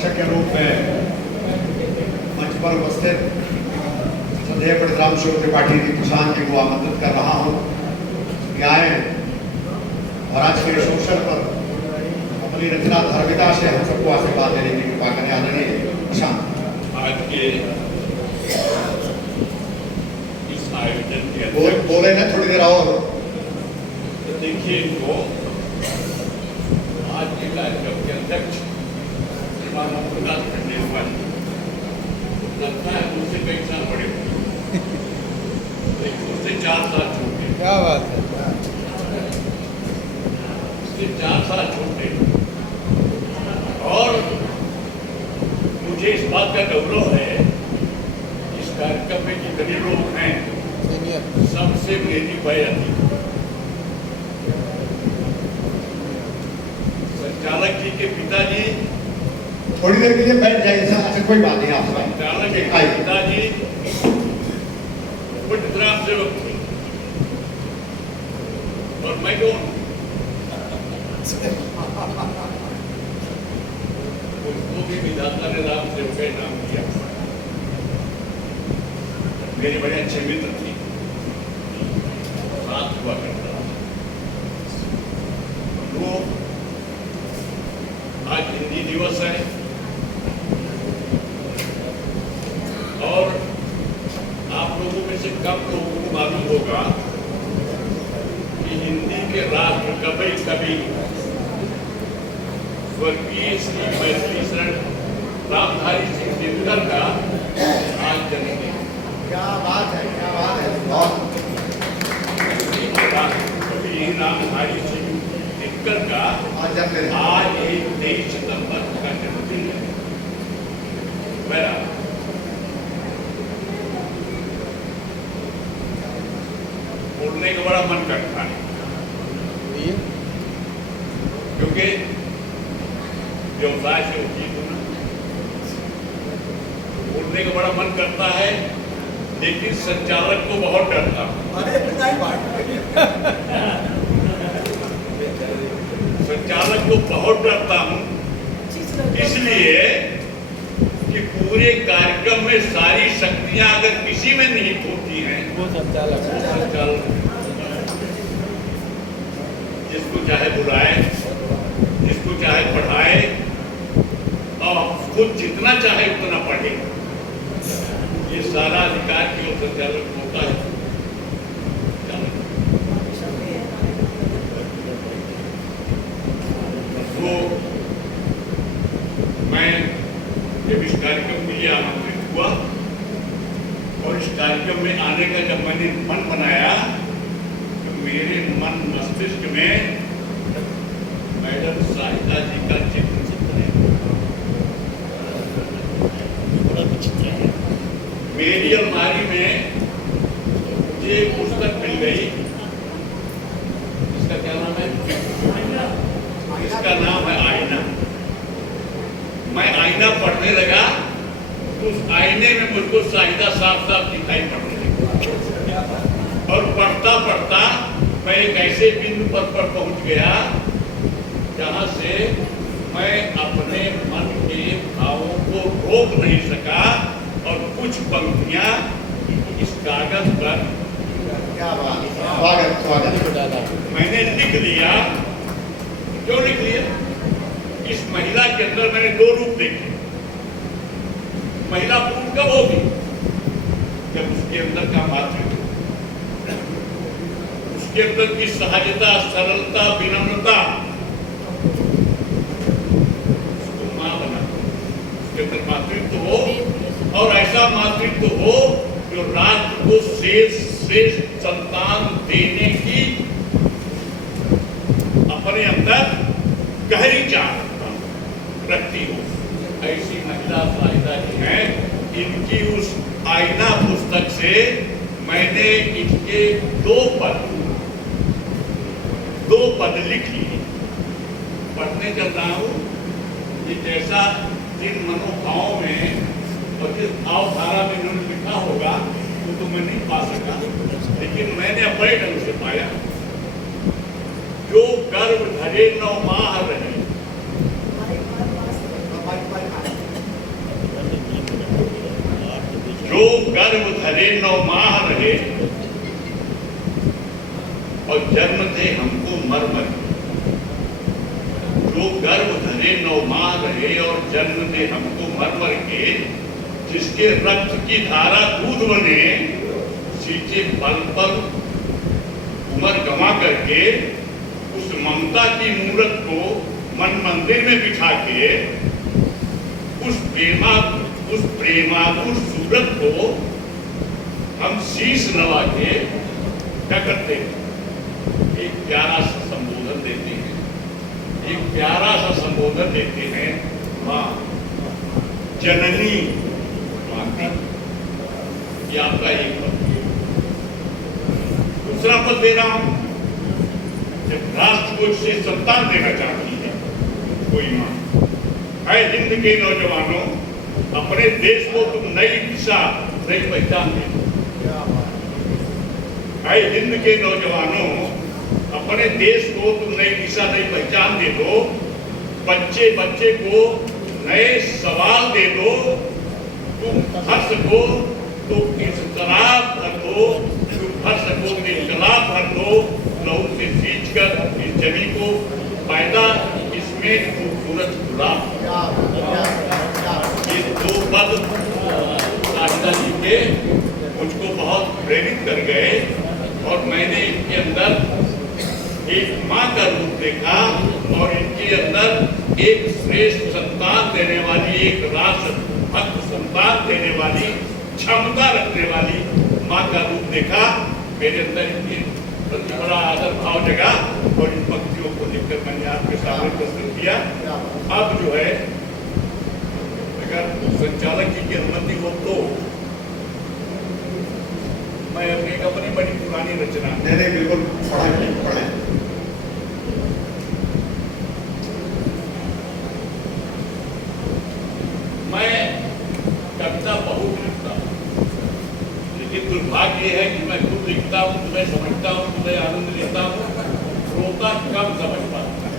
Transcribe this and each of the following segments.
रक्षक के रूप में मंच पर उपस्थित श्रद्धेय पंडित रामस्वरूप त्रिपाठी जी किसान जी को आमंत्रित कर रहा हूँ कि आए और आज के इस अवसर पर अपनी रचना धार्मिकता से हम सबको आशीर्वाद देने की कृपा करें। आदरणीय किसान आज के इस आयोजन के बोले ना थोड़ी देर और देखिए इनको आज के कार्यक्रम के अध्यक्ष श्रीमान प्रकाश खंडेलवाल लगता है मुझसे कई साल बड़े उससे 4 साल छोटे। क्या बात है। उससे 4 साल छोटे और मुझे इस बात का गौरव है इस कार्यक्रम में जितने लोग हैं सबसे मेरी वय अधिक। संचालक जी के पिताजी थोड़ी देर के लिए बैठ जाइए सर। अच्छा कोई बात नहीं, आप संचालक जी के पिताजी पुण्य ग्राम सेवक थे और मैं कौन उसको भी विधाता ने राम सेवक का नाम दिया। मेरे बड़े अच्छे मित्र थे, साथ हुआ करता वो आज हिंदी दिवस है और आप लोगों में से कम लोगों को मालूम होगा कि हिंदी के राष्ट्र कवि स्वर्गीय श्री मैथिली शरण रामधारी सिंह दिनकर का आज जन्मदिन। क्या बात है, क्या बात है। बहुत कवि रामधारी सिंह दिनकर का आज 23 सितंबर का जन्मदिन है। मेरा बोलने का बड़ा मन करता है क्योंकि व्यवसाय से होती है बोलने का बड़ा मन करता है, लेकिन संचालक को बहुत डरता हूँ। संचालक को बहुत डरता हूँ इसलिए कि पूरे कार्यक्रम में सारी शक्तियां अगर किसी में निहित होती हैं वो संचालक जिसको चाहे बुलाए, जिसको चाहे पढ़ाए और खुद जितना चाहे उतना पढ़े, ये सारा अधिकार केवल संचालक होता है। तो मैं जब इस कार्यक्रम के लिए आमंत्रित हुआ और इस कार्यक्रम में आने का जब मैंने मन बनाया तो मेरे मन मस्तिष्क में मैडम साहिदा जी का चित्र है। मेरी अलमारी में मुझे एक पुस्तक मिल गई, इसका क्या नाम है? इसका नाम है आईना। मैं आईना पढ़ने लगा तो उस आईने में मुझको साहिदा साफ साफ दिखाई पड़ने लगी और पढ़ता पढ़ता मैं एक ऐसे बिंदु पर पहुंच गया जहां से मैं अपने मन के भावों को रोक नहीं सका और कुछ पंक्तियां इस कागज पर क्या बात, स्वागत मैंने लिख लिया। क्यों लिख लिया? इस महिला के अंदर मैंने 2 रूप देखे। महिला पूर्ण कब होगी? जब उसके अंदर का मातृत्व, उसके अंदर की सहजता, सरलता, विनम्रता उसको मां बना, उसके अंदर मातृत्व हो और ऐसा मातृत्व हो जो राष्ट्र को श्रेष्ठ संतान देने की अपने अंदर गहरी चाह रखती हो। ऐसी महिला साहिदा जी हैं। इनकी उस आईना पुस्तक से मैंने इनके 2 पद लिख लिए। पढ़ने चल रहा हूँ कि जैसा जिन मनोभावों में और जिस भावधारा में इन्होंने लिखा होगा वो तो मैं नहीं पा सका, लेकिन मैंने अपने ढंग से पाया। जो गर्भ धरे 9 माह रहे जो गर्भ धरे 9 माह रहे और जन्म दे हमको मर मर के। जो गर्भ धरे 9 माह रहे और जन्म दे हमको मर मर के, जिसके रक्त की धारा दूध बने, सींचे पल पल उम्र गंवा करके, उस ममता की मूरत को मन मंदिर में बिठा के, उस प्रेमाकुर सूरत को हम शीश नवा के क्या करते हैं? एक प्यारा सा संबोधन देते हैं, एक प्यारा सा संबोधन देते हैं, माँ जननी माता। ये आपका एक पद। दूसरा पद दे रहा हूं, जब राष्ट्र को से संतान देना चाहती है कोई मां, है हिंद के नौजवानों, अपने देश को तुम नई दिशा नई पहचान दे। है हिंद के नौजवानों, अपने देश को तुम नई दिशा नई पहचान दे दो। बच्चे बच्चे को नए सवाल दे दो। तुम भर सको तो इंकलाब भर दो, तुम भर सको तो इंकलाब भर दो। लहू से सींच कर इस जमी को पैदा, इसमें खूबसूरत गुलाब। ये 2 पद शारदा जी के मुझको बहुत प्रेरित कर गए और मैंने इनके अंदर एक माँ का रूप देखा और इनके अंदर एक श्रेष्ठ संतान देने वाली, एक राष्ट्र भक्त संतान देने वाली, क्षमता रखने वाली माँ का रूप देखा। मेरे अंदर इनकी प्रति बड़ा आदर भाव जगा और इन पंक्तियों को लिखकर मैंने आपके सामने प्रस्तुत किया। अब जो है, अगर संचालक जी की अनुमति हो तो मैं अपनी बड़ी पुरानी रचना। नहीं बिल्कुल पढ़े। मैं कविता बहुत लिखता हूँ, लेकिन दुर्भाग्य है कि मैं खुद लिखता हूँ, तुम्हें समझता हूँ, तुम्हें आनंद लेता हूँ, श्रोता कम समझ पाता है।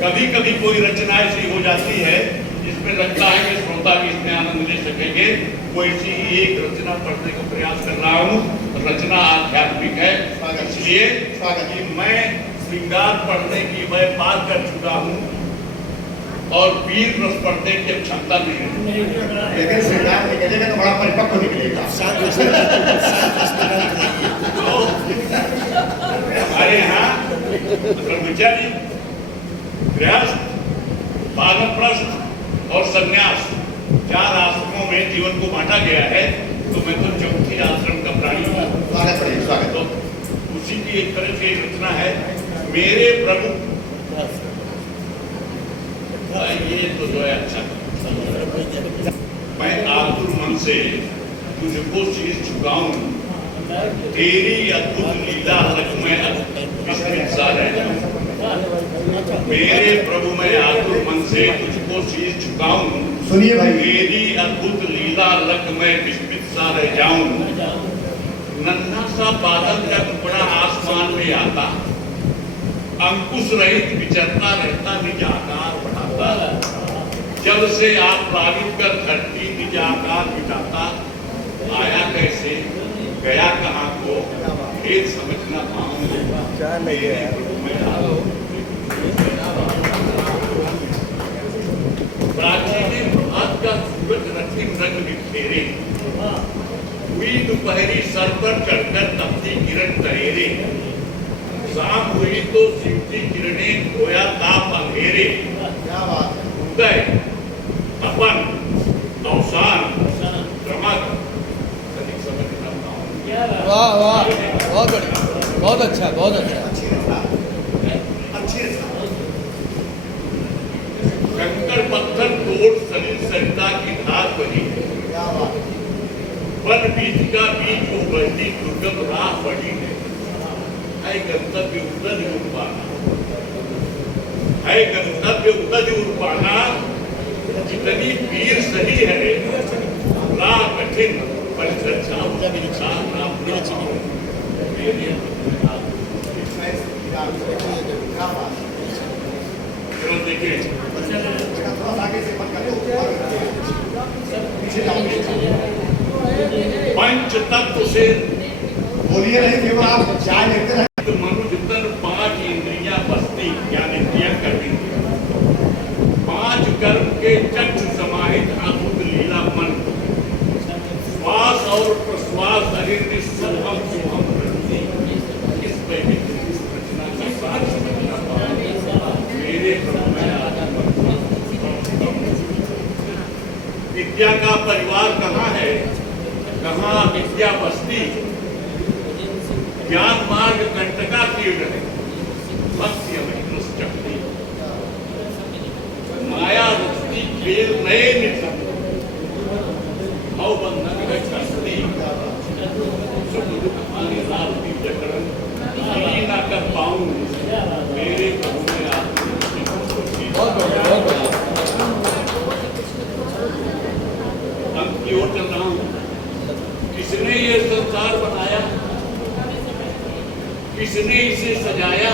कभी कभी कोई रचना ऐसी हो जाती है जिसमें लगता है कि श्रोता भी इसमें आनंद ले सकेंगे। वो ऐसी ही एक रचना पढ़ने का प्रयास कर रहा हूँ। रचना आध्यात्मिक है, इसलिए कि मैं श्रृंगार पढ़ने की वह पार कर चुका हूँ और वीर रस पढ़ने की क्षमता नहीं है। लेकिन श्रृंगार निकलेगा तो बड़ा परिपक्व निकलेगा। हमारे यहाँ ब्रह्मचारी, गृहस्थ, वानप्रस्थ और संन्यास 4 आश्रमों में जीवन को बांटा गया है। तो मैं तो चौथी आश्रम का प्राणी हूँ। स्वागत। तो उसी की एक तरह से रचना है, मेरे प्रभु। ये तो जो है अच्छा, मैं आतुर मन से तुझको शीश झुकाऊं, तेरी अद्भुत लीला तक मैं विस्मित सा रह जाऊं। मेरे प्रभु मैं आतुर मन से तुझको शीश झुकाऊं, सुनिए भाई, तेरी अद्भुत लीला लग मैं विस्मित सा रह जाऊं। नन्हा सा बादल का टुकड़ा आसमान में आता, अंकुश रहित विचरता रहता, निज आकार बढ़ाता। जब से आप प्लावित कर धरती निज आकार मिटाता, आया कैसे गया कहाँ को भेद समझ ना पाऊं। प्राचीन भात का सूरज रंगीन रंग बिखेरे, हुई दोपहरी सर पर चढ़कर तपती किरण तरेरे। शाम हुई तो सिमटी किरणें खोया ताप अंधेरे। उदय अपन अवसान क्रमक। वाह वाह, बहुत बढ़िया, बहुत अच्छा, बहुत अच्छा। कंकड़ पत्थर तोड़ सलिल सरिता की धार बनी, वन बीज का बीज को बढ़ती दुर्गम राह पड़ी है। गंतव्य उदज उर्पाना, है गंतव्य उदज उर्पाना। जितनी पीर सही है ना कठिन परिचर्चा देखिए पंच तत्व से बोलिए नहीं केवल आप चाय लेते रहे। मनुष्य तन 5 इंद्रियां बसती, ज्ञान इंद्रियां कर्म इंद्रियां, 5 कर्म के चक्षु समाहित अद्भुत लीला मन, श्वास और प्रश्वास अरिंद सोहम सोहम प्रति, इस वैविध्य इस रचना का सार समझना पाऊं मेरे प्रभु में विद्या का परिवार कहाँ है, कहाँ विद्या बसती, ज्ञान मार्ग कंटका तीव्र है, भक्ति अमिष्टि माया रचती खेल नए नित्य भाव बंधन है कष्टी सुख दुख आने रात्रि जकड़न गिरी ना कर पाऊं मेरे प्रभु में बहुत बढ़िया, बहुत बढ़िया। अंत की ओर चल रहा हूं। किसने ये संसार बनाया, किसने इसे सजाया,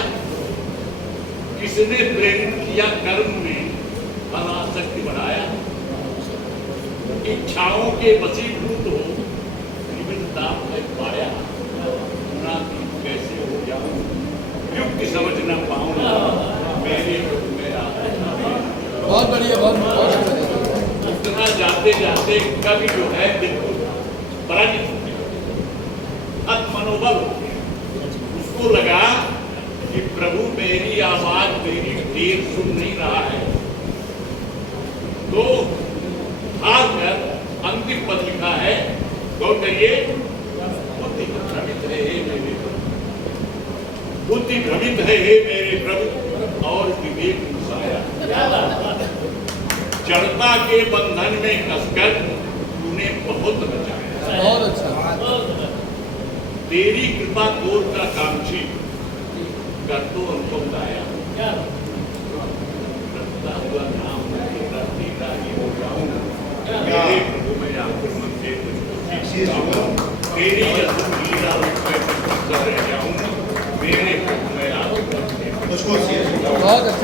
किसने प्रेरित किया कर्म में अनासक्ति बढ़ाया, इच्छाओं के वशीभूत हो विविधता में पाया, ना कैसे हो जाऊं युक्ति समझ न पाऊं मेरे मेरा बहुत बढ़िया, बहुत बढ़िया। इतना जाते जाते कभी जो है बिल्कुल पराजित हो गया, मनोबल हो गया। उसको लगा कि प्रभु मेरी आवाज मेरी देर सुन नहीं रहा है, तो हार कर अंतिम पद लिखा है, गौर करिए, बुद्धि भ्रमित है हे मेरे प्रभु, बुद्धि भ्रमित है हे मेरे प्रभु और विवेक मुसाया, जड़ता के बंधन में कसकर तूने बहुत बचाया, बहुत अच्छा। तेरी कृपा तोड़ का कांक्षी कर तो हमको बताया, रखता हुआ नाम तेरा तेरा ही हो जाऊं मेरे प्रभु में आक्रमण से तुझको तेरी लीला रह जाऊं मेरे प्रभु में आक्रमण से मुझको बहुत अच्छा।